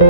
আমি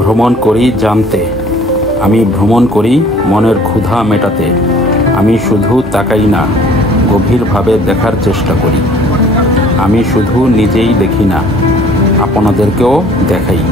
ভ্রমণ করি জানতে, আমি ভ্রমণ করি মনের ক্ষুধা মেটাতে। আমি শুধু তাকাই না, গভীরভাবে দেখার চেষ্টা করি। আমি শুধু নিজেই দেখি না, আপনাদেরকেও দেখাই।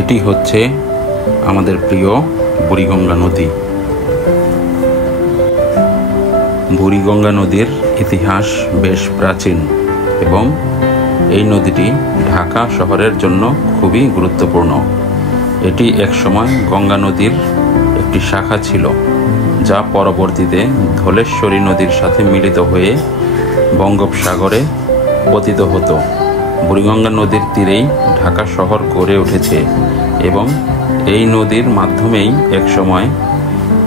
এটি হচ্ছে আমাদের প্রিয় বুড়িগঙ্গা নদী। বুড়িগঙ্গা নদীর ইতিহাস বেশ প্রাচীন এবং এই নদীটি ঢাকা শহরের জন্য খুবই গুরুত্বপূর্ণ। এটি একসময় গঙ্গা নদীর একটি শাখা ছিল, যা পরবর্তীতে ধলেশ্বরী নদীর সাথে মিলিত হয়ে বঙ্গোপসাগরে পতিত হতো। বুড়িগঙ্গা নদীর তীরেই ঢাকা শহর গড়ে উঠেছে এবং এই নদীর মাধ্যমেই একসময়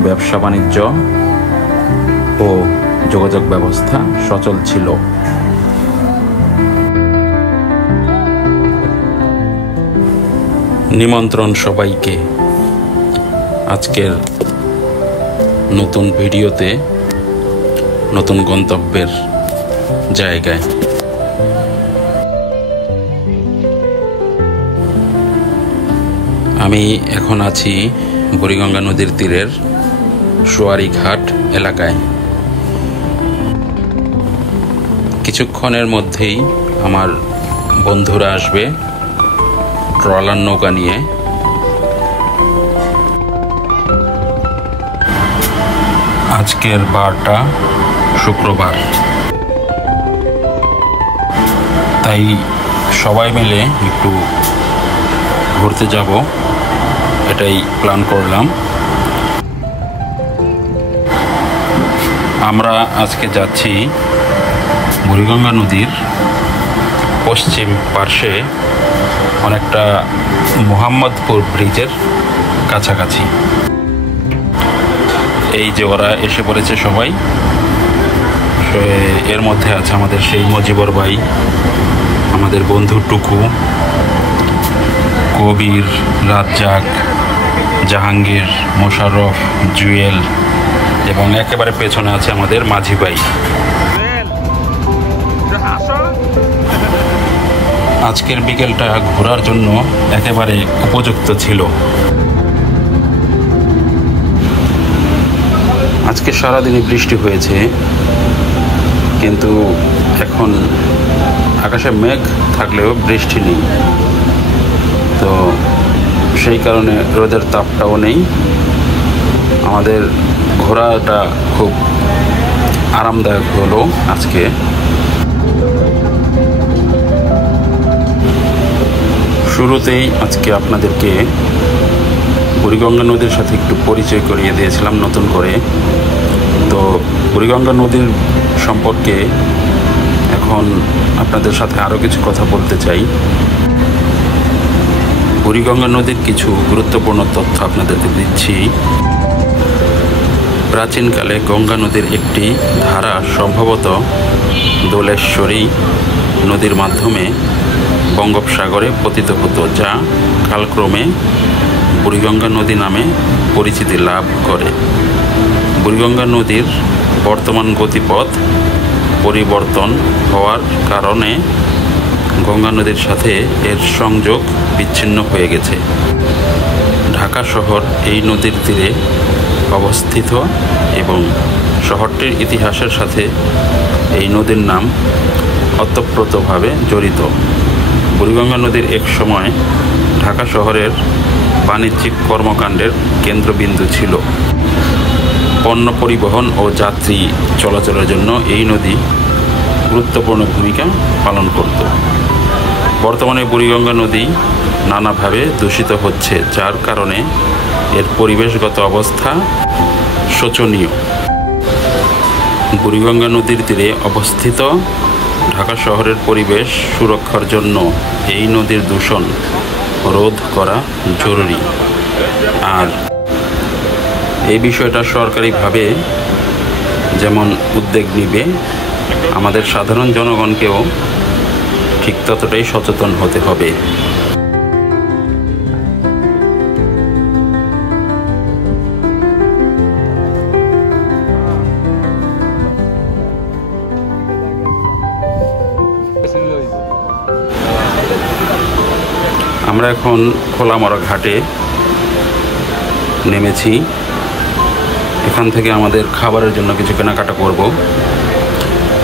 ব্যবসা বাণিজ্য ও যোগাযোগ ব্যবস্থা সচল ছিল। নিমন্ত্রণ সবাইকে আজকের নতুন ভিডিওতে, নতুন গন্তব্যের জায়গায়। আমি এখন আছি বুড়িগঙ্গা নদীর তীরের সোয়ারিঘাট এলাকায়। কিছুক্ষণের মধ্যেই আমার বন্ধুরা আসবে ট্রলার নৌকা নিয়ে। আজকের বারটা শুক্রবার, তাই সবাই মিলে একটু ঘুরতে যাব, এটাই প্ল্যান করলাম। আমরা আজকে যাচ্ছি বুড়িগঙ্গা নদীর পশ্চিম পার্শ্বে অনেকটা মোহাম্মদপুর ব্রিজের কাছাকাছি। এই যে ওরা এসে পড়েছে সবাই, এর মধ্যে আছে আমাদের সেই মজিবর ভাই, আমাদের বন্ধু টুকু, কবির, রাজ্জাক, জাহাঙ্গীর, মোশাররফ, জুয়েল এবং একেবারে পেছনে আছে আমাদের মাঝি ভাই। আজকের বিকেলটা ঘোরার জন্য একেবারে উপযুক্ত ছিল। আজকে সারাদিনই বৃষ্টি হয়েছে, কিন্তু এখন আকাশে মেঘ থাকলেও বৃষ্টি নেই, তো সেই কারণে রোদের তাপটাও নেই। আমাদের ঘোরাটা খুব আরামদায়ক হলো আজকে। শুরুতেই আজকে আপনাদেরকে বুড়িগঙ্গা নদীর সাথে একটু পরিচয় করিয়ে দিয়েছিলাম নতুন করে। তো বুড়িগঙ্গা নদীর সম্পর্কে এখন আপনাদের সাথে আরও কিছু কথা বলতে চাই। বুড়িগঙ্গা নদীর কিছু গুরুত্বপূর্ণ তথ্য আপনাদেরকে দিচ্ছি। প্রাচীনকালে গঙ্গা নদীর একটি ধারা সম্ভবত ধলেশ্বরী নদীর মাধ্যমে বঙ্গোপসাগরে পতিত হতো, যা কালক্রমে বুড়িগঙ্গা নদী নামে পরিচিতি লাভ করে। বুড়িগঙ্গা নদীর বর্তমান গতিপথ পরিবর্তন হওয়ার কারণে গঙ্গা নদীর সাথে এর সংযোগ বিচ্ছিন্ন হয়ে গেছে। ঢাকা শহর এই নদীর তীরে অবস্থিত এবং শহরটির ইতিহাসের সাথে এই নদীর নাম ওতপ্রোতভাবে জড়িত। বুড়িগঙ্গা নদীর এক সময় ঢাকা শহরের বাণিজ্যিক কর্মকাণ্ডের কেন্দ্রবিন্দু ছিল। পণ্য পরিবহন ও যাত্রী চলাচলের জন্য এই নদী গুরুত্বপূর্ণ ভূমিকা পালন করত। বর্তমানে বুড়িগঙ্গা নদী নানাভাবে দূষিত হচ্ছে, যার কারণে এর পরিবেশগত অবস্থা শোচনীয়। বুড়িগঙ্গা নদীর তীরে অবস্থিত ঢাকা শহরের পরিবেশ সুরক্ষার জন্য এই নদীর দূষণ রোধ করা জরুরি। আর এই বিষয়টা সরকারিভাবে যেমন উদ্যোগ নিবে, আমাদের সাধারণ জনগণকেও ঠিক ততটাই সচেতন হতে হবে। আমরা এখন খোলামরা ঘাটে নেমেছি। এখান থেকে আমাদের খাবারের জন্য কিছু কেনাকাটা করব।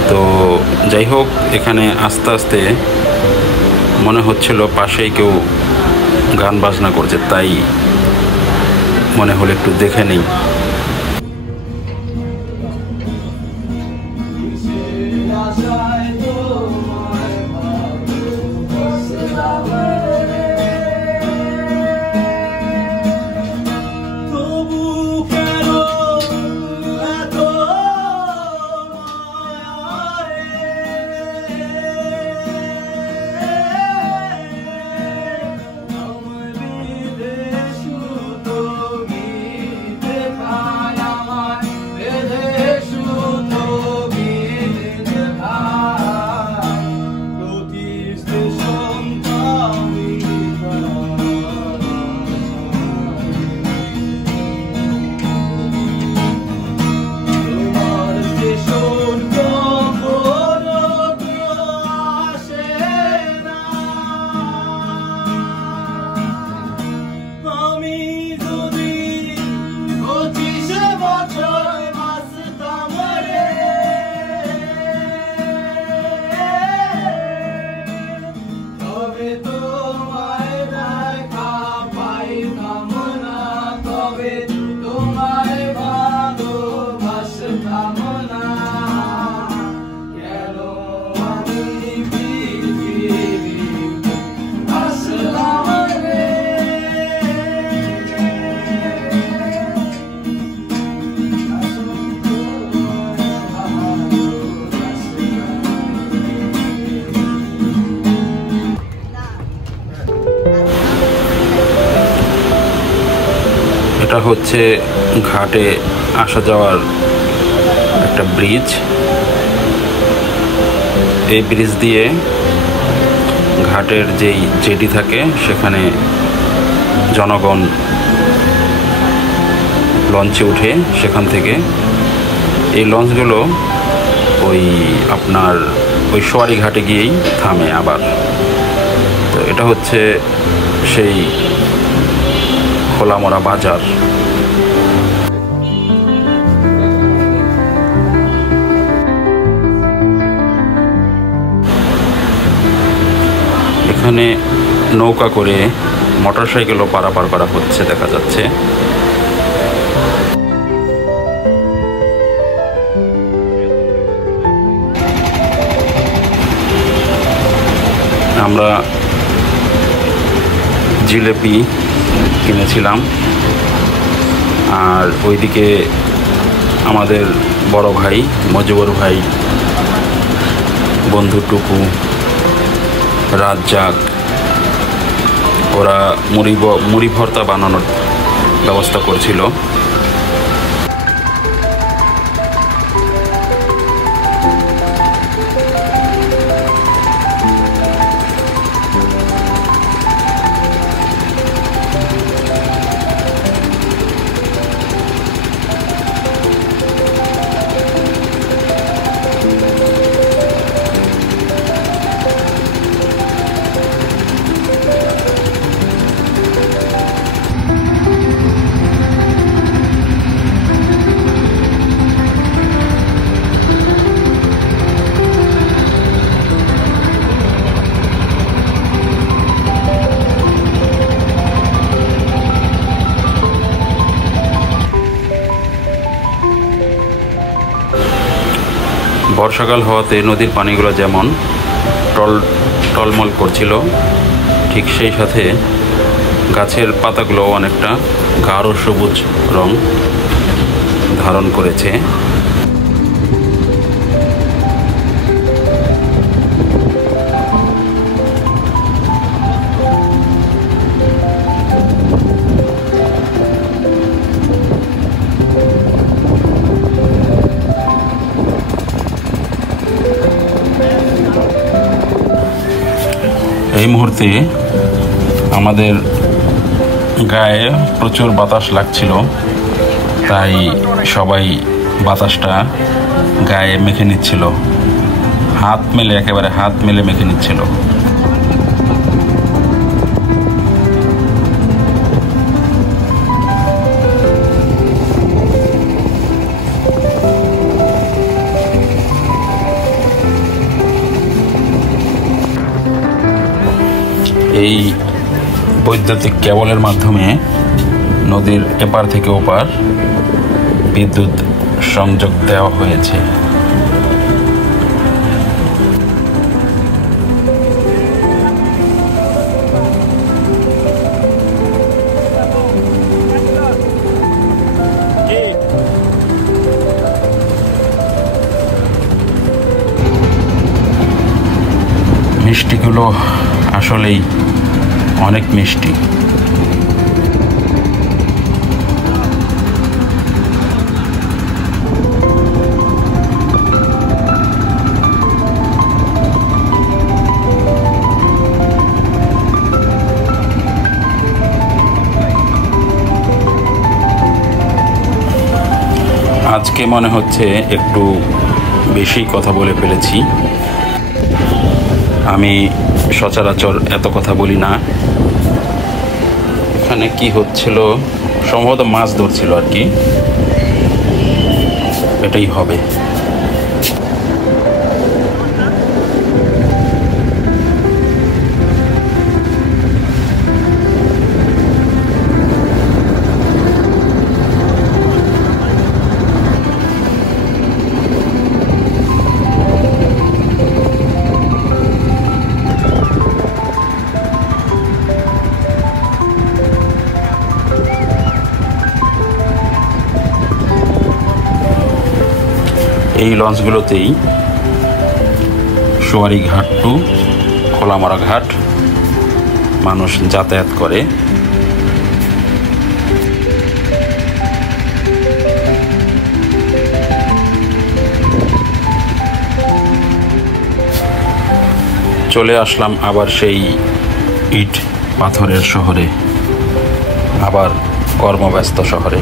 তো যাই হোক, এখানে আস্তে আস্তে মনে হচ্ছিল পাশেই কেউ গান বাজনা করছে, তাই মনে হলো একটু দেখে নেই। এটা হচ্ছে ঘাটে আসা যাওয়ার একটা ব্রিজ। এই ব্রিজ দিয়ে ঘাটের যেই জেটি থাকে সেখানে জনগণ লঞ্চে উঠে সেখান থেকে এই লঞ্চগুলো আপনার সোয়ারি ঘাটে গিয়েই থামে আবার। তো এটা হচ্ছে সেই খোলামরা বাজার। এখানে নৌকা করে মোটরসাইকেলও পারাপার করা হচ্ছে দেখা যাচ্ছে। আমরা জিলেপি কিনেছিলাম, আর ওইদিকে আমাদের বড় ভাই মজিবর ভাই, বন্ধু টুকু, রাজ্জাক, ওরা মুড়ি ভর্তা বানানোর ব্যবস্থা করছিল। বর্ষাকাল হওয়াতে নদীর পানিগুলো যেমন টলমল করছিল, ঠিক সেই সাথে গাছের পাতাগুলো অনেকটা গাঢ় সবুজ রং ধারণ করেছে। এই মুহূর্তে আমাদের গায়ে প্রচুর বাতাস লাগছিল, তাই সবাই বাতাসটা গায়ে মেখে নিচ্ছিল, একেবারে হাত মেলে মেখে নিচ্ছিল। এই বৈদ্যুতিক কেবলের মাধ্যমে নদীর এপার থেকে ওপার বিদ্যুৎ সংযোগ দেওয়া হয়েছে। মিষ্টিগুলো আসলেই অনেক মিষ্টি। আজকে মনে হচ্ছে একটু বেশি কথা বলে ফেলেছি। আমি সচরাচর এত কথা বলি না। এখানে কি হচ্ছিল, সম্ভবত মাছ ধরছিল আর কি, এটাই হবে। এই লঞ্চগুলোতেই সোয়ারি ঘাট টু খোলামারা ঘাট মানুষ যাতায়াত করে। চলে আসলাম আবার সেই ইট পাথরের শহরে, আবার কর্মব্যস্ত শহরে।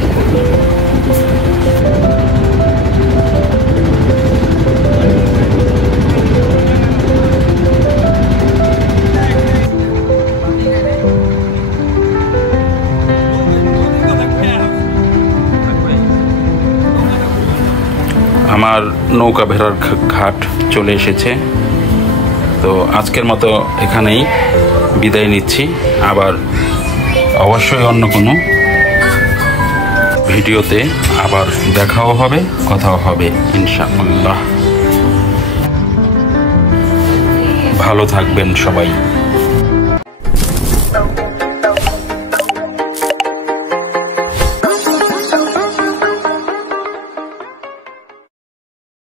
আমার নৌকা ভেড়ার ঘাট চলে এসেছে। তো আজকের মতো এখানেই বিদায় নিচ্ছি। আবার অবশ্যই অন্য কোনো ভিডিওতে আবার দেখাও হবে, কথাও হবে ইনশাআল্লাহ। ভালো থাকবেন সবাই।